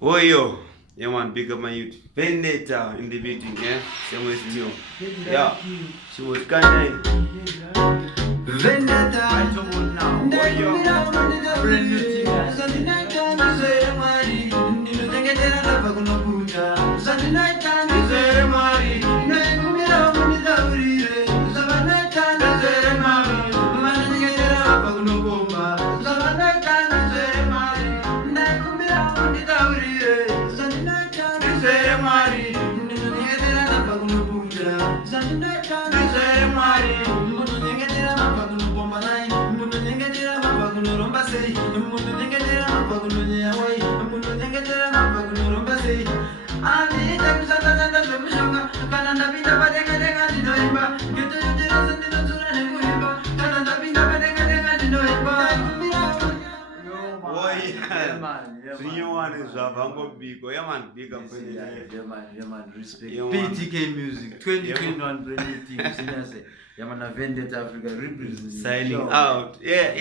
Oh yo, yeah man, big up my youth. Vendetta in the meeting, yeah? Same way still. Yeah, she was kinda. Vendetta, I told you now. Oh yo, brand new team. Yeah man, big up yeah man, respect. PTK Music, 2021 brand new team. Yeah man, Vendetta Africa represents. Signing out. Yeah.